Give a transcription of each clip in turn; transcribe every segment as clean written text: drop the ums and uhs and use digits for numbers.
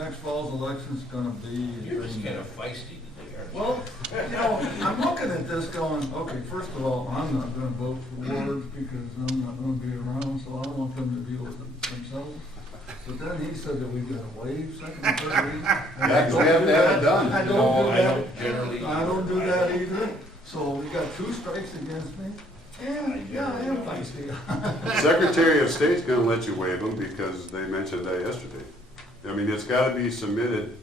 next fall's election's gonna be. You're just kind of feisty today, aren't you? Well, you know, I'm looking at this going, okay, first of all, I'm not gonna vote for wards because I'm not gonna be around, so I want them to deal with it themselves. But then he said that we've got to waive second and third reading. And Yeah, 'cause we have to have it done. I No, don't do I that. don't generally. I don't do that either. So we got 2 strikes against me. And, yeah, I am feisty. Secretary of State's gonna let you waive them because they mentioned that yesterday. I mean, it's gotta be submitted,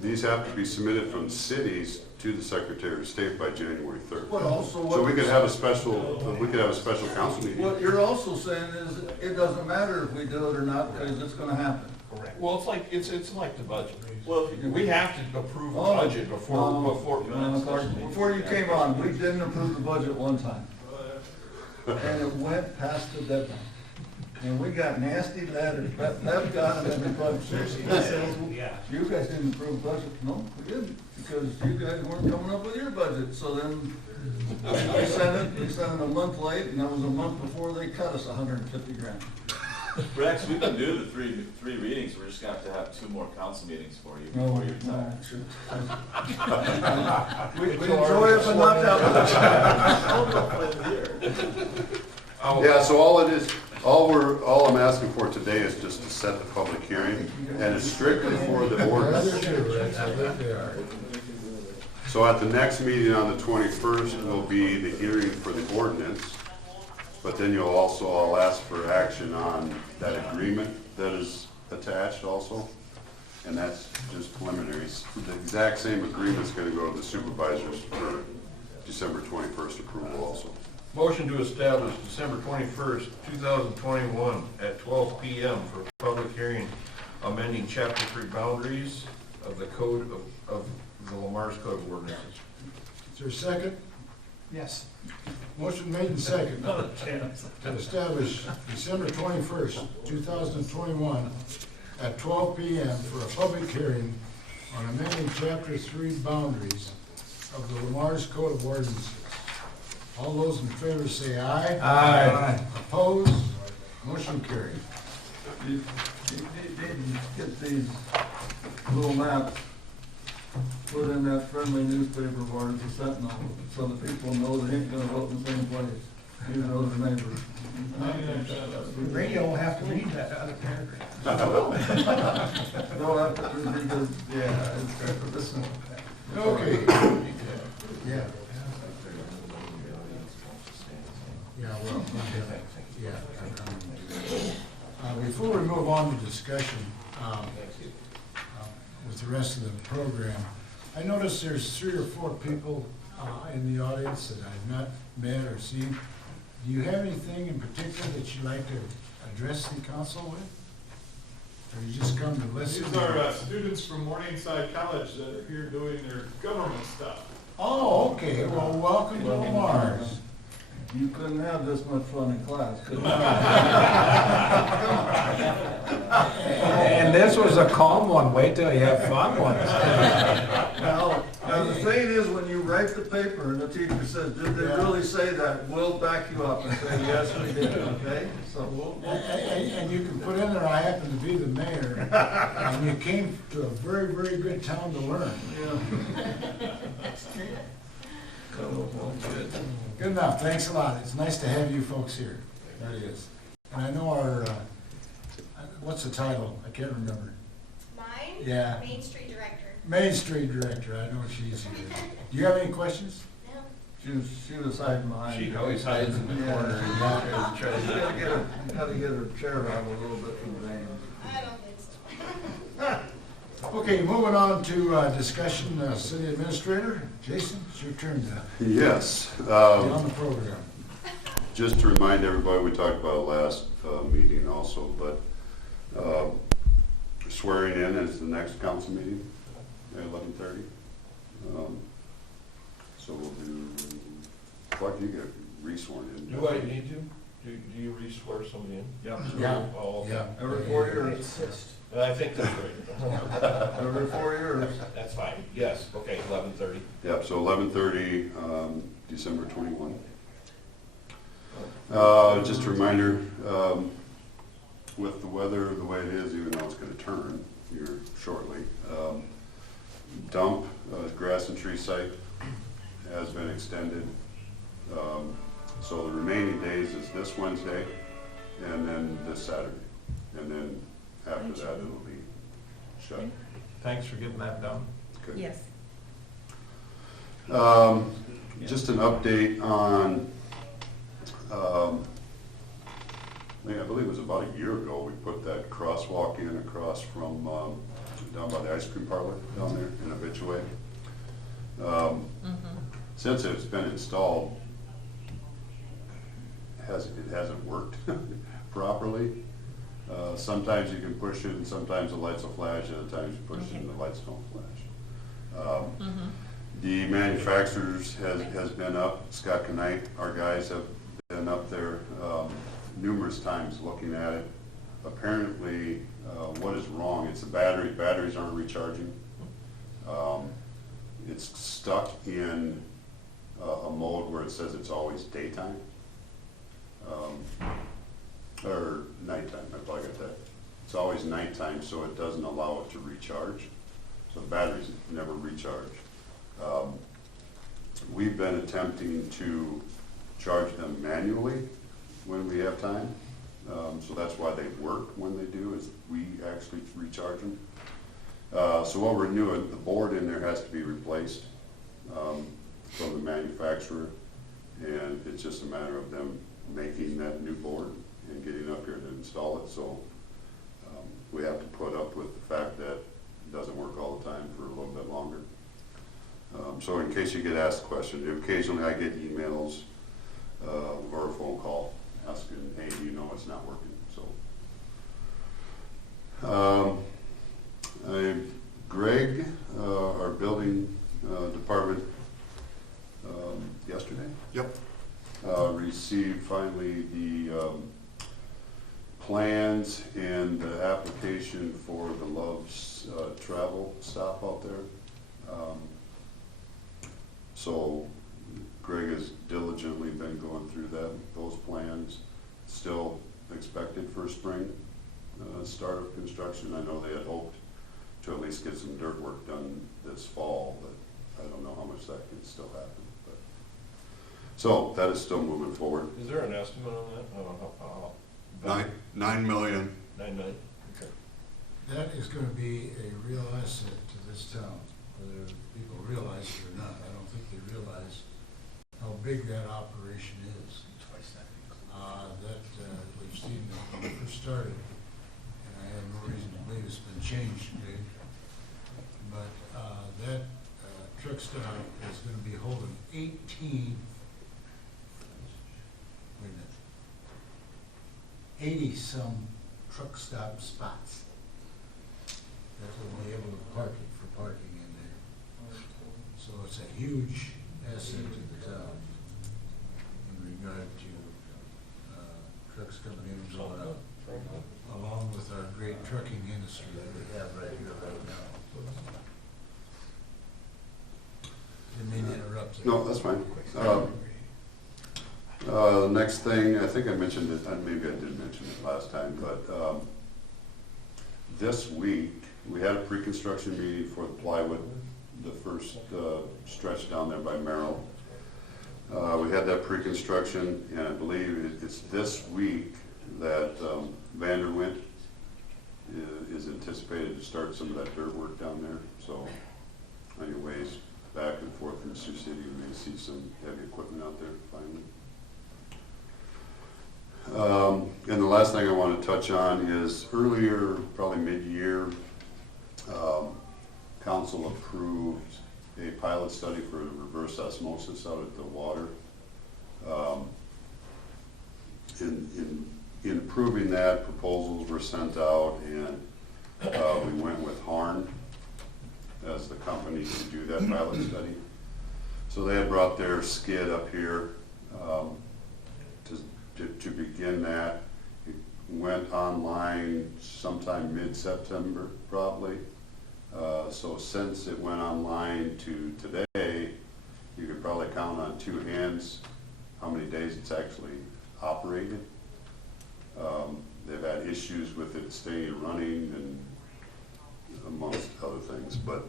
these have to be submitted from cities to the Secretary of State by January 3rd. But also what. So we could have a special council meeting. What you're also saying is, it doesn't matter if we do it or not, because it's gonna happen. Correct. Well, it's like the budget. Well, we have to approve a budget before. Before you came on, we didn't approve the budget one time. And it went past the deadline. And we got nasty letters, Bev got them in the budget. You guys didn't approve the budget. No, we didn't, because you guys weren't coming up with your budget. So then we sent it a month late, and that was a month before they cut us $150,000. Rex, we can do the three readings, we're just gonna have to have 2 more council meetings for you No, before you retire. We enjoy it, but not that much. Yeah, so all I'm asking for today is just to set the public hearing, and it's strictly for the ordinance. So at the next meeting on the 21st will be the hearing for the ordinance, but then I'll ask for action on that agreement that is attached also, and that's just preliminaries. The exact same agreement's gonna go to the supervisors for December 21st approval also. Motion to establish December 21st, 2021 at 12 p.m. for public hearing amending Chapter 3 boundaries of the Code of the Lamar's Code of Ordinances. Is there a second? Yes. Motion made and second to establish December 21st, 2021 at 12 p.m. for a public hearing on amending Chapter 3 boundaries of the Lamar's Code of Ordinances. All those in favor say aye. Aye. Opposed? Motion carried. You need to get these little maps put in that friendly newspaper of ours, the Sentinel, so that people know they ain't gonna vote in the same place, even though they're neighbors. The radio will have to read that other paragraph. No, that's because, yeah, it's, listen. Okay. Yeah. Yeah, well, yeah. Before we move on to discussion with the rest of the program, I noticed there's 3 or 4 people in the audience that I've not met or seen. Do you have anything in particular that you'd like to address the council with? Or you just come to listen? These are students from Morningside College that are here doing their government stuff. Oh, okay. Well, welcome to Lamar's. You couldn't have this much fun in class, could you? And this was a calm one, wait till you have fun ones. Now, the thing is, when you write the paper and the teacher says, did they really say that, we'll back you up and say, yes, we did, okay? So And you can put in there, I happen to be the mayor, and you came to a very, very good town to learn. Good enough, thanks a lot. It's nice to have you folks here. That is. And I know our, what's the title? I can't remember. Mine? Yeah. Main Street Director. Main Street Director, I know she's here. Do you have any questions? No. she was hiding behind. She always hides in the corner. You gotta get her chair out a little bit from the van. I don't think so. Okay, moving on to discussion, city administrator. Jason, it's your turn to Yes. be on the program. Just to remind everybody, we talked about it last meeting also, but swearing in is the next council meeting at 11:30. So we'll do, what do you get re-sworn in? Do I need to? Do you re-swear somebody in? Yeah. Oh, okay. Yeah. Every 4 years. I think that's right. Every 4 years. That's fine, yes, okay, 11:30. Yep, so 11:30, December 21. Just a reminder, with the weather the way it is, even though it's going to turn, here shortly. Dump, grass and tree site has been extended. So the remaining days is this Wednesday and then this Saturday. And then after that, it'll be shut. Thanks for getting that done. Good. Yes. Just an update on, I believe it was about a year ago, we put that crosswalk in across from, down by the ice cream parlor down there in Habitué. Since it's been installed, it hasn't worked properly. Sometimes you can push it and sometimes the lights will flash, and other times you push it and the lights don't flash. The manufacturers has been up, Scott Knight, our guys have been up there numerous times looking at it. Apparently, what is wrong, it's the batteries aren't recharging. It's stuck in a mode where it says it's always daytime. Or nighttime, I probably got that. It's always nighttime, so it doesn't allow it to recharge. So the batteries never recharge. We've been attempting to charge them manually when we have time. So that's why they work when they do, is we actually recharge them. So what we're doing, the board in there has to be replaced from the manufacturer, and it's just a matter of them making that new board and getting up here to install it. So we have to put up with the fact that it doesn't work all the time for a little bit longer. So in case you get asked a question, occasionally I get emails or a phone call asking, hey, do you know it's not working? So Greg, our building department, yesterday? Yep. Received finally the plans and the application for the Love's travel stop out there. So Greg has diligently been going through those plans. Still expected for spring start of construction. I know they had hoped to at least get some dirt work done this fall, but I don't know how much that can still happen. But so that is still moving forward. Is there an estimate on that? I don't know. $9 million. 9 million? Okay. That is gonna be a real asset to this town, whether people realize it or not. I don't think they realize how big that operation is. We've seen that when we first started, and I have no reason to believe it's been changed big. But that truck stop is gonna be holding 80-some truck stop spots that will be able to park it for parking in there. So it's a huge asset to the town in regard to trucks coming in and going out, along with our great trucking industry that we have right here right now. Didn't mean to interrupt. No, that's fine. The next thing, I think I mentioned it, maybe I did mention it last time, but this week, we had a pre-construction meeting for the plywood, the first stretch down there by Merrill. We had that pre-construction, and I believe it's this week that Vanderwint is anticipated to start some of that dirt work down there. So on your ways back and forth from Sioux City, you may see some heavy equipment out there finally. And the last thing I want to touch on is earlier, probably mid-year, council approved a pilot study for reverse osmosis out at the water. In approving that, proposals were sent out, and we went with Harn as the company to do that pilot study. So they had brought their skid up here to begin that. It went online sometime mid-September, probably. So since it went online to today, you could probably count on two hands how many days it's actually operated. They've had issues with it staying running, and amongst other things, but,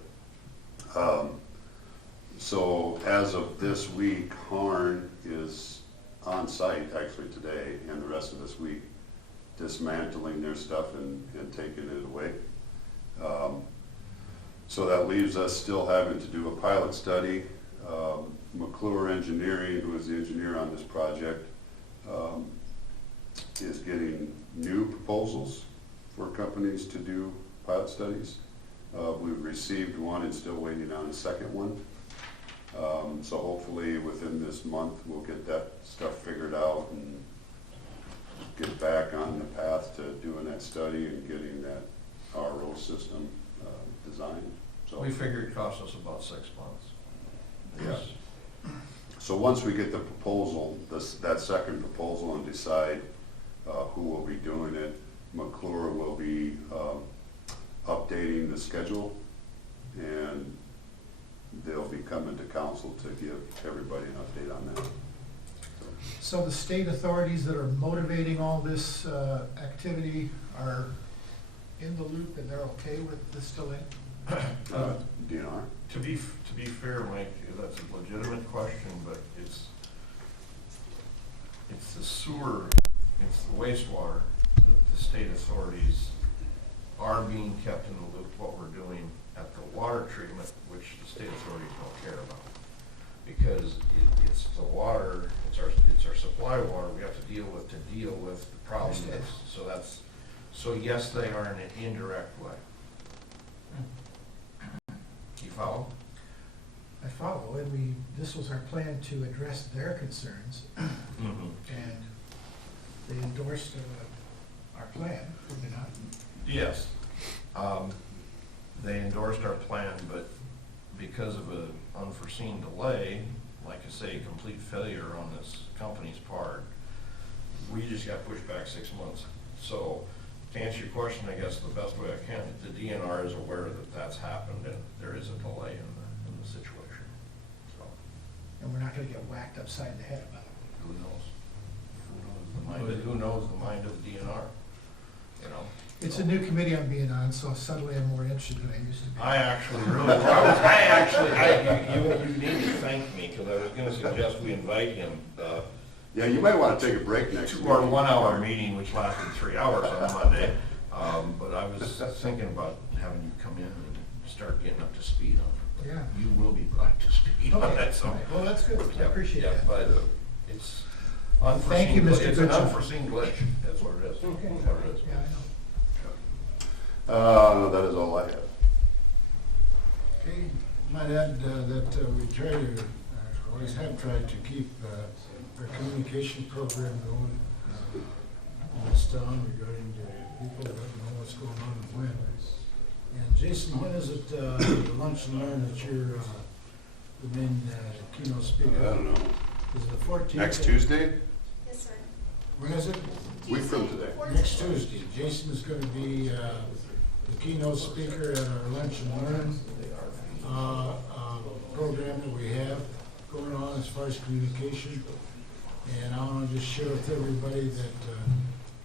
so as of this week, Harn is on site actually today and the rest of this week, dismantling their stuff and taking it away. So that leaves us still having to do a pilot study. McClure Engineering, who is the engineer on this project, is getting new proposals for companies to do pilot studies. We've received one and still waiting on a second one. So hopefully within this month, we'll get that stuff figured out and get back on the path to doing that study and getting that RO system designed. So We figured it cost us about 6 months. yeah. So once we get the proposal, that second proposal, and decide who will be doing it, McClure will be updating the schedule, and they'll be coming to council to give everybody an update on that. So the state authorities that are motivating all this activity are in the loop and they're okay with this delay? DNR? To be fair, Mike, that's a legitimate question, but it's the sewer, it's the wastewater that the state authorities are being kept in the loop what we're doing at the water treatment, which the state authorities don't care about. Because it's the water, it's our supply water we have to deal with the problem. So yes, they are in an indirect way. You follow? I follow, and this was our plan to address their concerns, and they endorsed our plan, did they not? Yes. They endorsed our plan, but because of an unforeseen delay, like I say, complete failure on this company's part, we just got pushed back 6 months. So to answer your question, I guess the best way I can, the DNR is aware that that's happened and there is a delay in the situation. So And we're not gonna get whacked upside the head about it. who knows? Who knows the mind of the DNR? You know? It's a new committee I'm being on, so suddenly I'm more interested than I used to be. I actually really, you need to thank me, because I was gonna suggest we invite him, Yeah, you might want to take a break next week. to our 1 hour meeting, which lasted 3 hours on Monday. But I was thinking about having you come in and start getting up to speed on it. Yeah. You will be brought to speed on Okay, that, so. well, that's good, I Yeah, appreciate yeah, that. But it's unforeseen. Thank you, Mr. It's an Goodson. unforeseen glitch, that's what it is. Okay. That's what it is. Yeah, I know. No, that is all I have. Okay, might add that we try to, always have tried to keep our communication program going in this town regarding the people that know what's going on and when. And Jason, when is it, the lunch and learn that you're the main keynote I speaker? don't know. Is it the 14th? Next Tuesday? Yes, sir. When is it? Week from today. Next Tuesday. Jason is going to be the keynote speaker at our lunch and learn program that we have going on as far as communication. And I want to just share with everybody that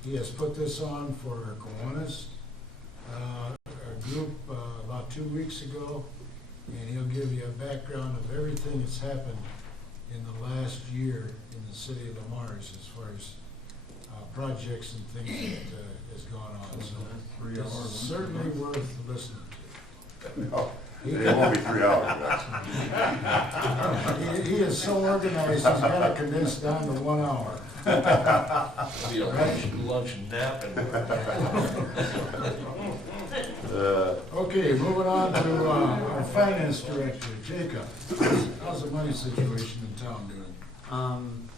he has put this on for our Kiwanis group about 2 weeks ago, and he'll give you a background of everything that's happened in the last year in the city of Lamar's as far as projects and things that has gone on. So it's certainly worth listening to. No, it won't be 3 hours. He is so organized, he's got it condensed down to 1 hour. Be a lunch and nap and. Okay, moving on to our finance director, Jacob. How's the money situation in town doing?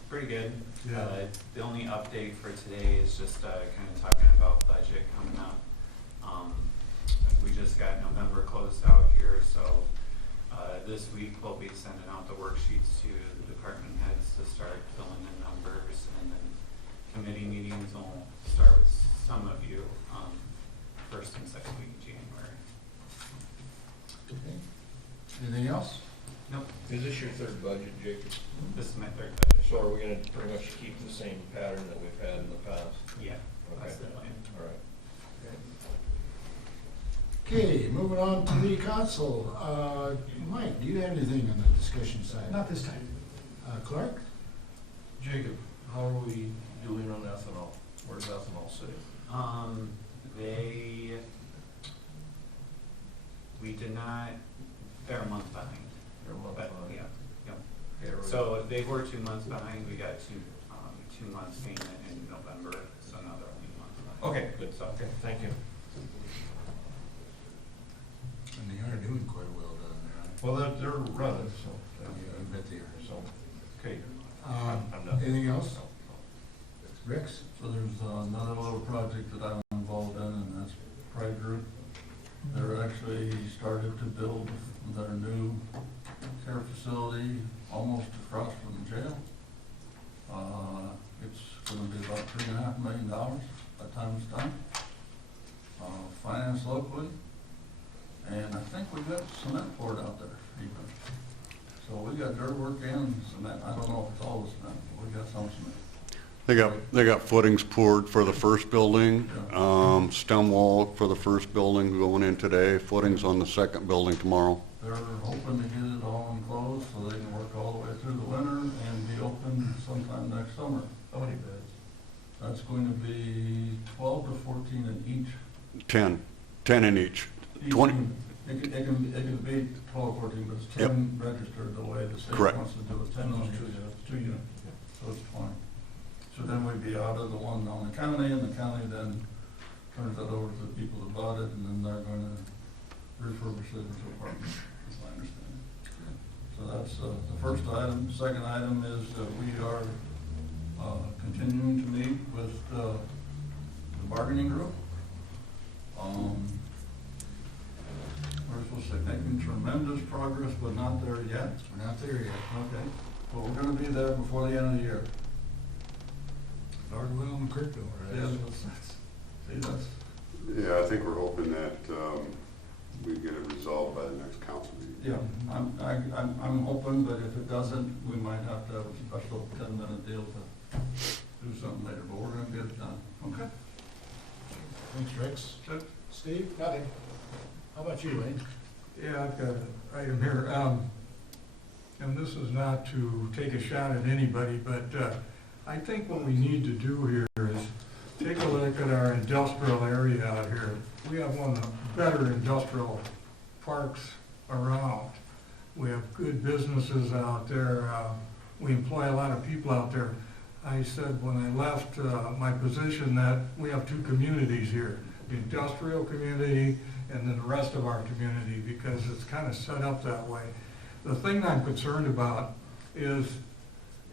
Pretty good. Yeah. The only update for today is just kind of talking about budget coming up. We just got November closed out here, so this week we'll be sending out the worksheets to the department heads to start filling in numbers, and then committee meetings will start with some of you first and second week in January. Okay. Anything else? Nope, Is this your third budget, Jacob? this is my third budget. So are we gonna pretty much keep the same pattern that we've had in the past? Yeah, that's the plan. All right. Okay, moving on to the council. Mike, do you have anything on the discussion side? Not this time. Clark? Jacob, how are we doing on ethanol? Where's ethanol sitting? We did not, they're a month behind. They're a month But, behind. yeah. Okay, are we- So they were 2 months behind, we got 2 months payment in November, so now they're only a month behind. Okay, good, okay, thank you. And they are doing quite well down there. Well, they're running, so, Yeah, I bet they are. so, okay. Uh, I'm done. Anything else? No, Rex? So there's another little project that I'm involved in, and that's Pride Group. They're actually started to build their new care facility almost across from the jail. It's gonna be about $3.5 million by the time it's done. Financed locally, and I think we got cement poured out there even. So we got dirt work and cement. I don't know if it's all the cement, but we got some cement. They got footings poured for the first building, stem wall for the first building going in today, footings on the second building tomorrow. They're hoping to get it all enclosed so they can work all the way through the winter and be open sometime next summer. How many beds? That's going to be 12 to 14 in each. 10 in each. 20, It can be 12 or 14, but it's 10 registered the way the state Correct. wants to do it, 10 on each, 2 units, so it's 20. So then we'd be out of the one on the county, and the county then turns that over to the people that bought it, and then they're going to refurbish it into apartments, is my understanding. So that's the first item. Second item is that we are continuing to meet with the bargaining group. We're supposed to say making tremendous progress, but not there yet. We're not there yet. Okay, but we're gonna be there before the end of the year. Lord willing, Kirk will, Yeah, right? see, that's, yeah, I think we're hoping that we get it resolved by the next council meeting. yeah, I'm hoping, but if it doesn't, we might have to have a special 10-minute deal to do something later, but we're gonna get it done. Okay? Thanks, Rex. Good. Steve? Nothing. How about you, Wayne? Yeah, I've got an item here, and this is not to take a shot at anybody, but I think what we need to do here is take a look at our industrial area out here. We have one of the better industrial parks around. We have good businesses out there. We employ a lot of people out there. I said when I left my position that we have two communities here, the industrial community and then the rest of our community, because it's kind of set up that way. The thing I'm concerned about is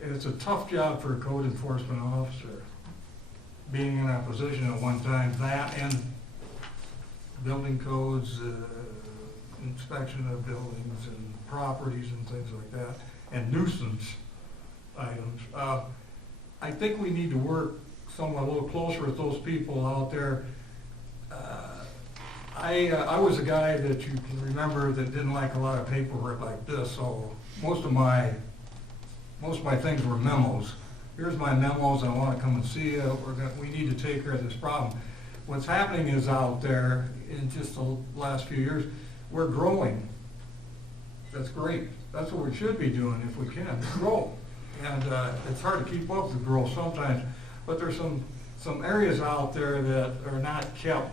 it's a tough job for a code enforcement officer, being in that position at one time, that and building codes, inspection of buildings and properties and things like that, and nuisance items. I think we need to work somewhat a little closer with those people out there. I was a guy that you can remember that didn't like a lot of paperwork like this, so most of my things were memos. Here's my memos, I want to come and see you, we need to take care of this problem. What's happening is out there, in just the last few years, we're growing. That's great. That's what we should be doing if we can, grow. And it's hard to keep up with the growth sometimes, but there's some areas out there that are not kept,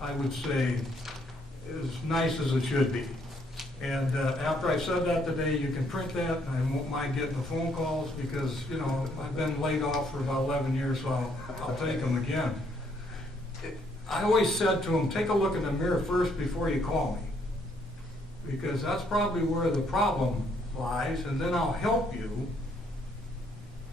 I would say, as nice as it should be. And after I said that today, you can print that, and I won't mind getting the phone calls, because, you know, I've been laid off for about 11 years, so I'll take them again. I always said to them, take a look in the mirror first before you call me, because that's probably where the problem lies, and then I'll help you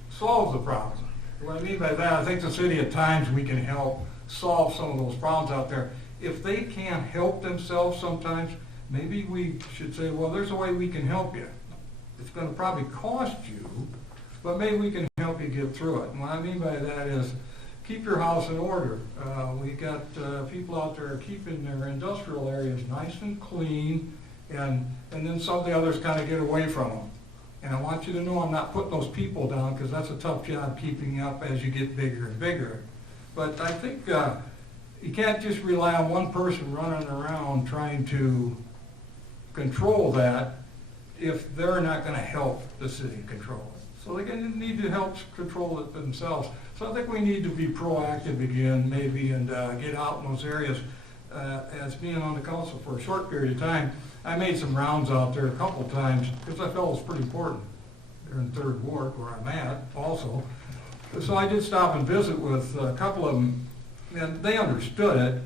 solve the problem. What I mean by that, I think the city at times we can help solve some of those problems out there. If they can't help themselves sometimes, maybe we should say, well, there's a way we can help you. It's gonna probably cost you, but maybe we can help you get through it. And what I mean by that is, keep your house in order. We got people out there keeping their industrial areas nice and clean, and then some of the others kind of get away from them. And I want you to know I'm not putting those people down, because that's a tough job keeping up as you get bigger and bigger. But I think you can't just rely on one person running around trying to control that if they're not gonna help the city control it. So they're gonna need to help control it themselves. So I think we need to be proactive again, maybe, and get out in those areas. As being on the council for a short period of time, I made some rounds out there a couple of times, because I felt it was pretty important. They're in Third Ward, where I'm at, also. So I did stop and visit with a couple of them, and they understood it.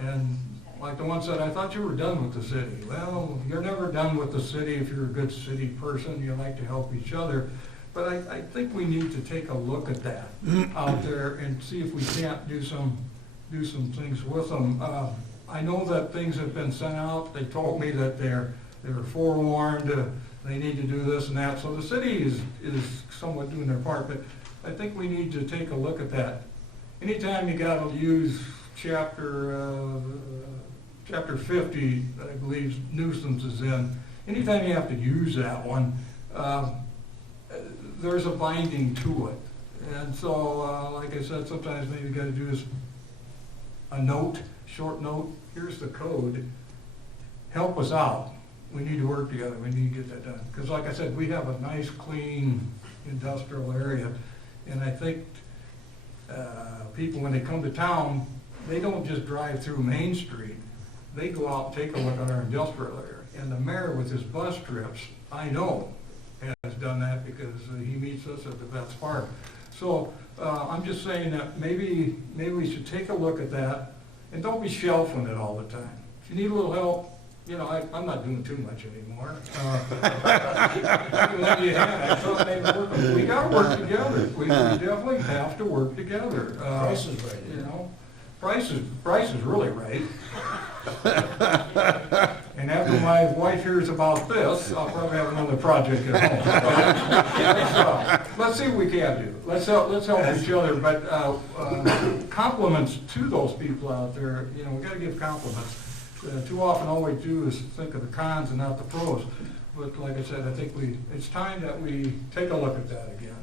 And like the one said, I thought you were done with the city. Well, you're never done with the city if you're a good city person, you like to help each other. But I think we need to take a look at that out there and see if we can't do some things with them. I know that things have been sent out. They told me that they're forewarned, they need to do this and that. So the city is somewhat doing their part, but I think we need to take a look at that. Anytime you gotta use chapter 50, I believe nuisance is in, anytime you have to use that one, there's a binding to it. And so, like I said, sometimes maybe you gotta do is a note, short note, here's the code, help us out. We need to work together, we need to get that done. Because like I said, we have a nice, clean industrial area, and I think people, when they come to town, they don't just drive through Main Street, they go out and take a look at our industrial area. And the mayor with his bus trips, I know, has done that because he meets us at the Vets Park. So I'm just saying that maybe we should take a look at that, and don't be shelving it all the time. If you need a little help, you know, I'm not doing too much anymore. We gotta work together. We definitely have to work together. Price is right. You know, price is really right. And after my wife hears about this, I'll probably have another project at home. Let's see what we can do. Let's help each other, but compliments to those people out there, you know, we gotta give compliments. Too often all we do is think of the cons and not the pros. But like I said, I think it's time that we take a look at that again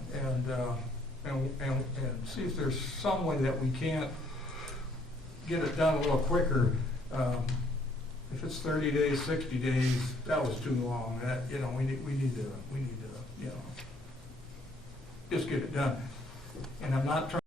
and see if there's some way that we can't get it done a little quicker. If it's 30 days, 60 days, that was too long. That, you know, we need to, you know, just get it done. And I'm not trying